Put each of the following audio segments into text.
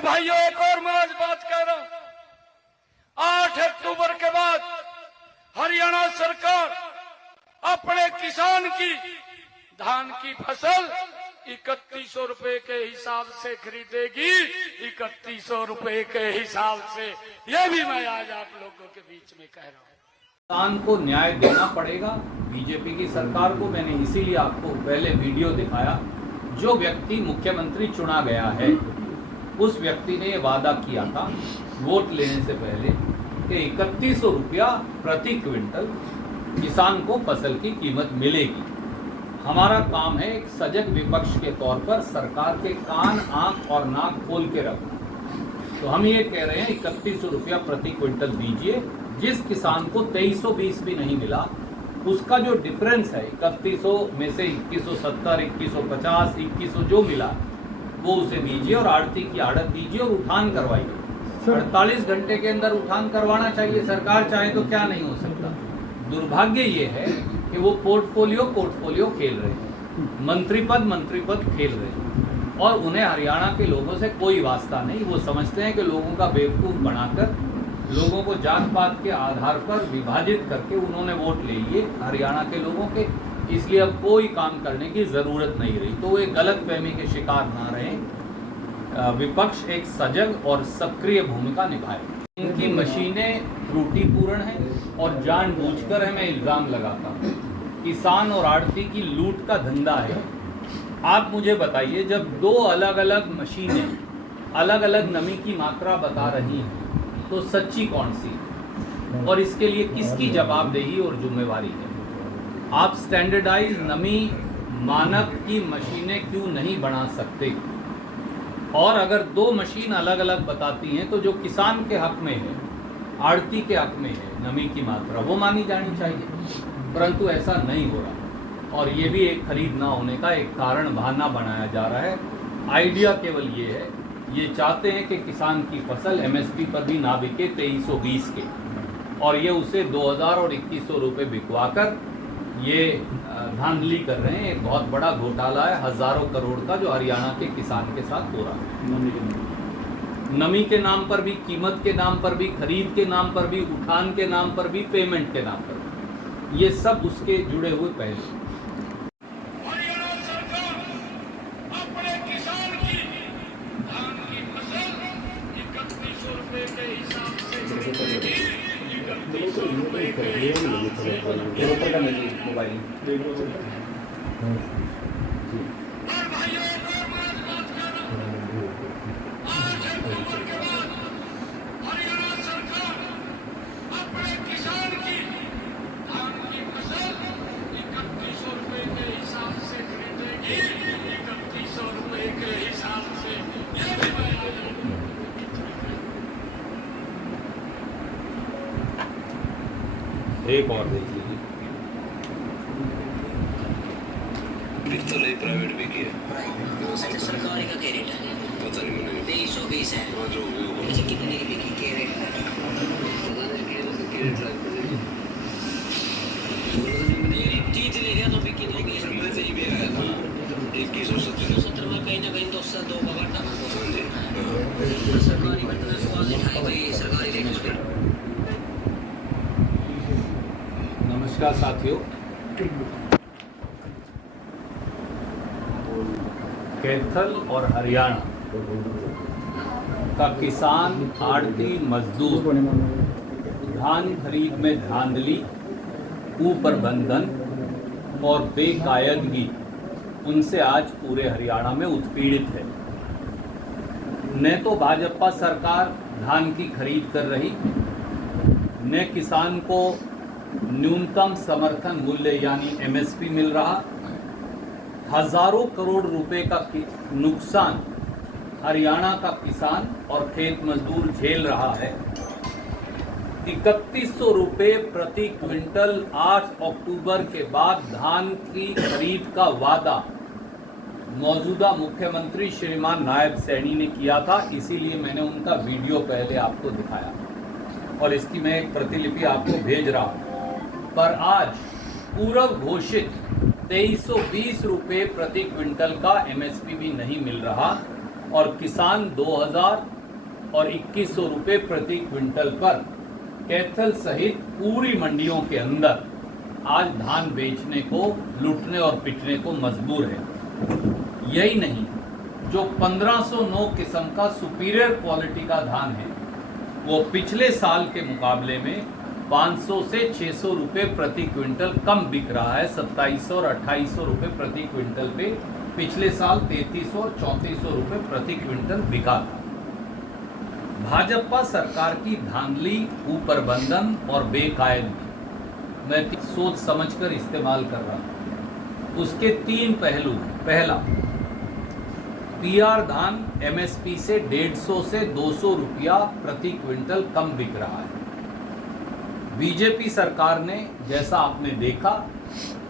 और भाइयों, एक और मैं आज बात कह रहा हूं, 8 अक्टूबर के बाद हरियाणा सरकार अपने किसान की धान की फसल 3100 रुपए के हिसाब से खरीदेगी। 3100 रुपए के हिसाब से, ये भी मैं आज आप लोगों के बीच में कह रहा हूं। किसान को न्याय देना पड़ेगा बीजेपी की सरकार को। मैंने इसीलिए आपको पहले वीडियो दिखाया। जो व्यक्ति मुख्यमंत्री चुना गया है उस व्यक्ति ने ये वादा किया था वोट लेने से पहले कि 3100 रुपया प्रति क्विंटल किसान को फसल की कीमत मिलेगी। हमारा काम है एक सजग विपक्ष के तौर पर सरकार के कान, आंख और नाक खोल के रखना। तो हम ये कह रहे हैं 3100 रुपया प्रति क्विंटल दीजिए। जिस किसान को 2320 भी नहीं मिला, उसका जो डिफरेंस है 3100 में से 2170, 2150, 2100 जो मिला वो उसे दीजिए और आड़ती की आड़त दीजिए और उठान करवाइए। 48 घंटे के अंदर उठान करवाना चाहिए। सरकार चाहे तो क्या नहीं हो सकता। दुर्भाग्य ये है कि वो पोर्टफोलियो खेल रहे हैं, मंत्री पद खेल रहे हैं और उन्हें हरियाणा के लोगों से कोई वास्ता नहीं। वो समझते हैं कि लोगों का बेवकूफ़ बनाकर, लोगों को जात पात के आधार पर विभाजित करके उन्होंने वोट ले लिए हरियाणा के लोगों के, इसलिए अब कोई काम करने की ज़रूरत नहीं रही। तो वो एक गलत फहमी के शिकार ना रहें। विपक्ष एक सजग और सक्रिय भूमिका निभाए। इनकी मशीनें त्रुटिपूर्ण हैं और जानबूझकर हमें इल्ज़ाम लगाता हूँ। किसान और आड़ती की लूट का धंधा है। आप मुझे बताइए, जब दो अलग अलग मशीनें अलग अलग नमी की मात्रा बता रही हैं तो सच्ची कौन सी और इसके लिए किसकी जवाबदेही और जिम्मेवारी है? आप स्टैंडर्डाइज नमी मानक की मशीनें क्यों नहीं बना सकते? और अगर दो मशीन अलग अलग बताती हैं तो जो किसान के हक में है, आड़ती के हक में है नमी की मात्रा, वो मानी जानी चाहिए। परंतु ऐसा नहीं हो रहा और ये भी एक खरीद ना होने का एक कारण बहाना बनाया जा रहा है। आइडिया केवल ये है, ये चाहते हैं कि किसान की फसल एमएसपी पर भी ना बिके 2320 के, और ये उसे 2000 और 2100 रुपये बिकवा कर ये धांधली कर रहे हैं। एक बहुत बड़ा घोटाला है, हजारों करोड़ का, जो हरियाणा के किसान के साथ हो रहा है। नमी के नाम पर भी, कीमत के नाम पर भी, खरीद के नाम पर भी, उठान के नाम पर भी, पेमेंट के नाम पर भी, ये सब उसके जुड़े हुए पहलू। हरियाणा सरकार अपने किसान की धान की फसल 3100 रुपए के हिसाब से खरीदेगी। 3100 रुपए के हिसाब से। मोबाइल और भाइयों, एक और मैं आज बात कर रहा हूं, 8 अक्टूबर के बाद हरियाणा सरकार अपने किसान की धान की फसल 3100 रुपए के हिसाब से खरीदेगी। 3100 रुपए के हिसाब से, ये भी मैं एक और देख लीजिए। प्राइवेट भी किया। सरकारी का क्या रेट है? पता नहीं मुझे। 2320 है। जो भी हो। अच्छा, कितने की बिकी क्या रेट है? मेरी 30 ले गया तो बिकी नहीं होगी। मैं सही भी आया था 2170 में कहीं ना कहीं तो उससे दो का घाटा। हाँ जी। सरकारी घटना को आज दिखाई भाई सरकारी रेट पे। नमस्कार साथियों, कैथल और हरियाणा का किसान, आड़ती, मजदूर धान खरीद में धांधली, कुप्रबंधन और बेकायदगी उनसे आज पूरे हरियाणा में उत्पीड़ित है। न तो भाजपा सरकार धान की खरीद कर रही, न किसान को न्यूनतम समर्थन मूल्य यानी एमएसपी मिल रहा। हजारों करोड़ रुपए का नुकसान हरियाणा का किसान और खेत मजदूर झेल रहा है। 3100 रुपये प्रति क्विंटल 8 अक्टूबर के बाद धान की खरीद का वादा मौजूदा मुख्यमंत्री श्रीमान नायब सैनी ने किया था। इसीलिए मैंने उनका वीडियो पहले आपको दिखाया और इसकी मैं एक प्रतिलिपि आपको भेज रहा हूँ। पर आज पूर्व घोषित 2320 रुपये प्रति क्विंटल का एमएसपी भी नहीं मिल रहा। और किसान 2000 और 2100 रुपये प्रति क्विंटल पर कैथल सहित पूरी मंडियों के अंदर आज धान बेचने को, लूटने और पिटने को मजबूर है। यही नहीं, जो 1509 किस्म का सुपीरियर क्वालिटी का धान है वो पिछले साल के मुकाबले में 500 से 600 रुपये प्रति क्विंटल कम बिक रहा है। 2700 और 2800 रुपये प्रति क्विंटल पे पिछले साल 3300 और 3400 रुपये प्रति क्विंटल बिका था। भाजपा सरकार की धांधली, कुप्रबंधन और बेकायदगी मैं सोच समझकर इस्तेमाल कर रहा हूँ। उसके 3 पहलू। पहला, पीआर धान एमएसपी से 150 से 200 रुपया प्रति क्विंटल कम बिक रहा है। बीजेपी सरकार ने, जैसा आपने देखा,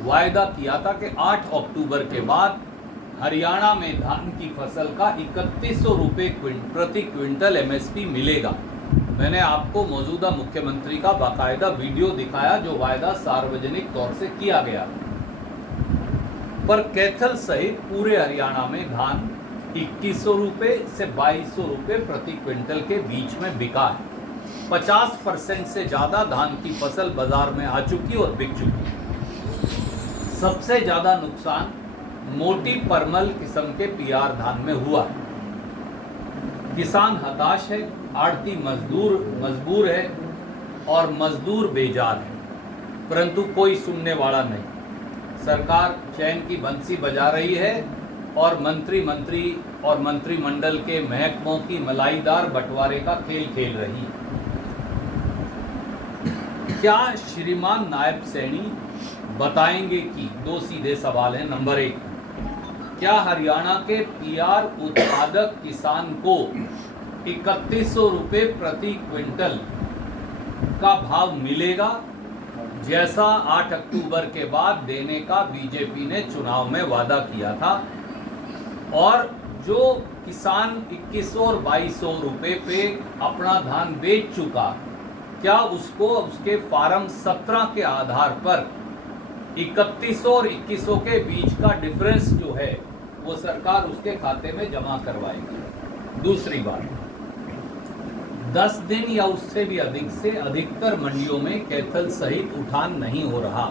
वायदा किया था कि 8 अक्टूबर के बाद हरियाणा में धान की फसल का 3100 रुपये प्रति क्विंटल एमएसपी मिलेगा। मैंने आपको मौजूदा मुख्यमंत्री का बाकायदा वीडियो दिखाया जो वायदा सार्वजनिक तौर से किया गया, पर कैथल सहित पूरे हरियाणा में धान 2100 रुपये से 2200 रुपये प्रति क्विंटल के बीच में बिका है। 50% से ज़्यादा धान की फसल बाजार में आ चुकी और बिक चुकी। सबसे ज़्यादा नुकसान मोटी परमल किस्म के पीआर धान में हुआ है। किसान हताश है, आड़ती मजबूर है और मजदूर बेजार है, परंतु कोई सुनने वाला नहीं। सरकार चैन की बंसी बजा रही है और मंत्री और मंत्रिमंडल के महकमों की मलाईदार बंटवारे का खेल खेल रही है। क्या श्रीमान नायब सैनी बताएंगे कि 2 सीधे सवाल हैं। नंबर 1, क्या हरियाणा के पीआर उत्पादक किसान को 3100 रुपये प्रति क्विंटल का भाव मिलेगा, जैसा 8 अक्टूबर के बाद देने का बीजेपी ने चुनाव में वादा किया था? और जो किसान 2100 और 2200 रुपये पे अपना धान बेच चुका, क्या उसको उसके फार्म 17 के आधार पर 3100 और 2100 के बीच का डिफरेंस जो है वो सरकार उसके खाते में जमा करवाएगी? दूसरी बात, 10 दिन या उससे भी अधिक से अधिकतर मंडियों में कैथल सहित उठान नहीं हो रहा,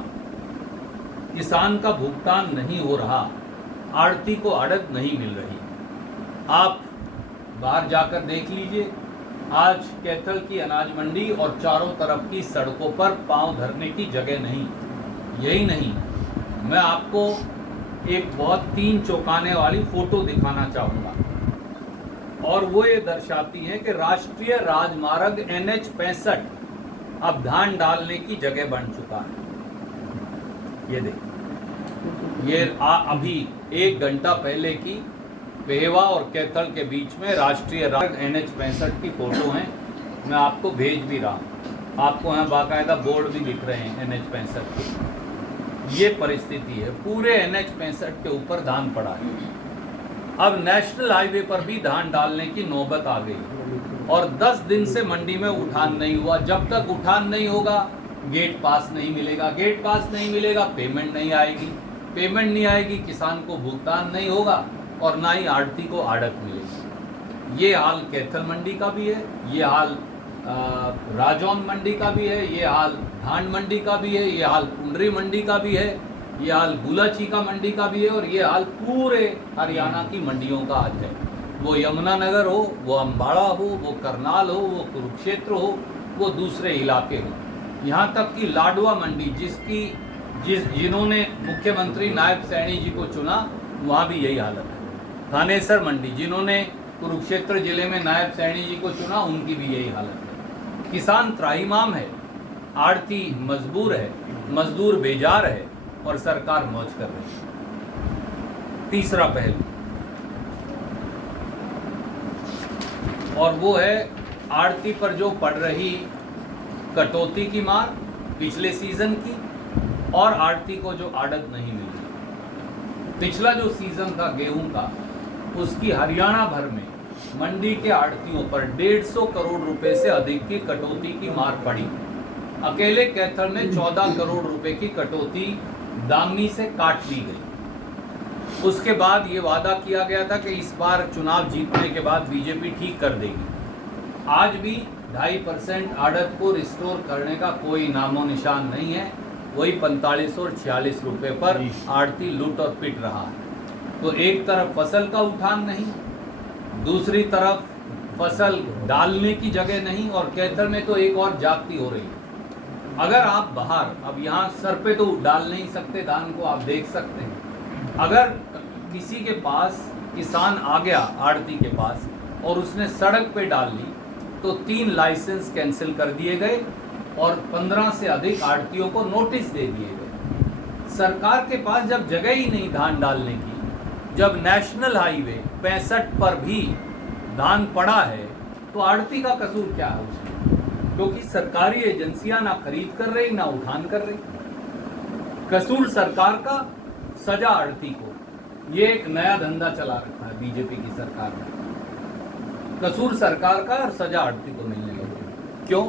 किसान का भुगतान नहीं हो रहा, आड़ती को आड़त नहीं मिल रही। आप बाहर जाकर देख लीजिए, आज कैथल की अनाज मंडी और चारों तरफ की सड़कों पर पांव धरने की जगह नहीं। यही नहीं, मैं आपको एक बहुत 3 चौंकाने वाली फोटो दिखाना चाहूँगा, और वो ये दर्शाती है कि राष्ट्रीय राजमार्ग NH 65 अब धान डालने की जगह बन चुका है। ये देखिए, ये अभी 1 घंटा पहले की पेहवा और कैथल के बीच में राष्ट्रीय राजमार्ग NH 65 की फोटो है। मैं आपको भेज भी रहा हूँ, आपको यहाँ बाकायदा बोर्ड भी दिख रहे हैं NH 65 के। ये परिस्थिति है, पूरे NH 65 के ऊपर धान पड़ा है। अब नेशनल हाईवे पर भी धान डालने की नौबत आ गई और 10 दिन से मंडी में उठान नहीं हुआ। जब तक उठान नहीं होगा गेट पास नहीं मिलेगा, गेट पास नहीं मिलेगा पेमेंट नहीं आएगी, पेमेंट नहीं आएगी किसान को भुगतान नहीं होगा और ना ही आड़ती को आड़त मिलेगी। ये हाल कैथल मंडी का भी है, ये हाल राजौन मंडी का भी है, ये हाल धान मंडी का भी है, ये हाल पुंडरी मंडी का भी है, ये हाल गुलाचीका मंडी का भी है और ये हाल पूरे हरियाणा की मंडियों का आज है। वो यमुनानगर हो, वो अम्बाड़ा हो, वो करनाल हो, वो कुरुक्षेत्र हो, वो दूसरे इलाके हो, यहाँ तक कि लाडवा मंडी जिन्होंने मुख्यमंत्री नायब सैनी जी को चुना, वहाँ भी यही हालत है। थानेसर मंडी जिन्होंने कुरुक्षेत्र जिले में नायब सैनी जी को चुना, उनकी भी यही हालत है। किसान त्राहिमाम है, आड़ती मजबूर है, मजदूर बेजार है और सरकार मौज कर रही है। तीसरा पहलू, और वो है आड़ती पर जो पड़ रही कटौती की मार पिछले सीजन की, और आड़ती को जो आड़त नहीं मिली। पिछला जो सीजन था गेहूं का, उसकी हरियाणा भर में मंडी के आड़तियों पर 150 करोड़ रुपए से अधिक की कटौती की मार पड़ी। अकेले कैथल में 14 करोड़ रुपए की कटौती दामनी से काट ली गई। उसके बाद ये वादा किया गया था कि इस बार चुनाव जीतने के बाद बीजेपी ठीक कर देगी। आज भी 2.5% आड़त को रिस्टोर करने का कोई नामो निशान नहीं है। वही 45 और 46 रुपए पर आड़ती लूट और पिट रहा है। तो एक तरफ फसल का उठान नहीं, दूसरी तरफ फसल डालने की जगह नहीं, और कैथल में तो एक और जागती हो रही है। अगर आप बाहर, अब यहाँ सर पे तो डाल नहीं सकते धान को, आप देख सकते हैं, अगर किसी के पास किसान आ गया आड़ती के पास और उसने सड़क पे डाल ली तो 3 लाइसेंस कैंसिल कर दिए गए और 15 से अधिक आड़तियों को नोटिस दे दिए गए। सरकार के पास जब जगह ही नहीं धान डालने की, जब नेशनल हाईवे 65 पर भी धान पड़ा है, तो आड़ती का कसूर क्या है उसमें? क्योंकि सरकारी एजेंसियां ना खरीद कर रही ना उठान कर रही। कसूर सरकार का, सजा आड़ती को। ये एक नया धंधा चला रखा है बीजेपी की सरकार ने। कसूर सरकार का और सजा आड़ती को मिलने लगी। क्यों?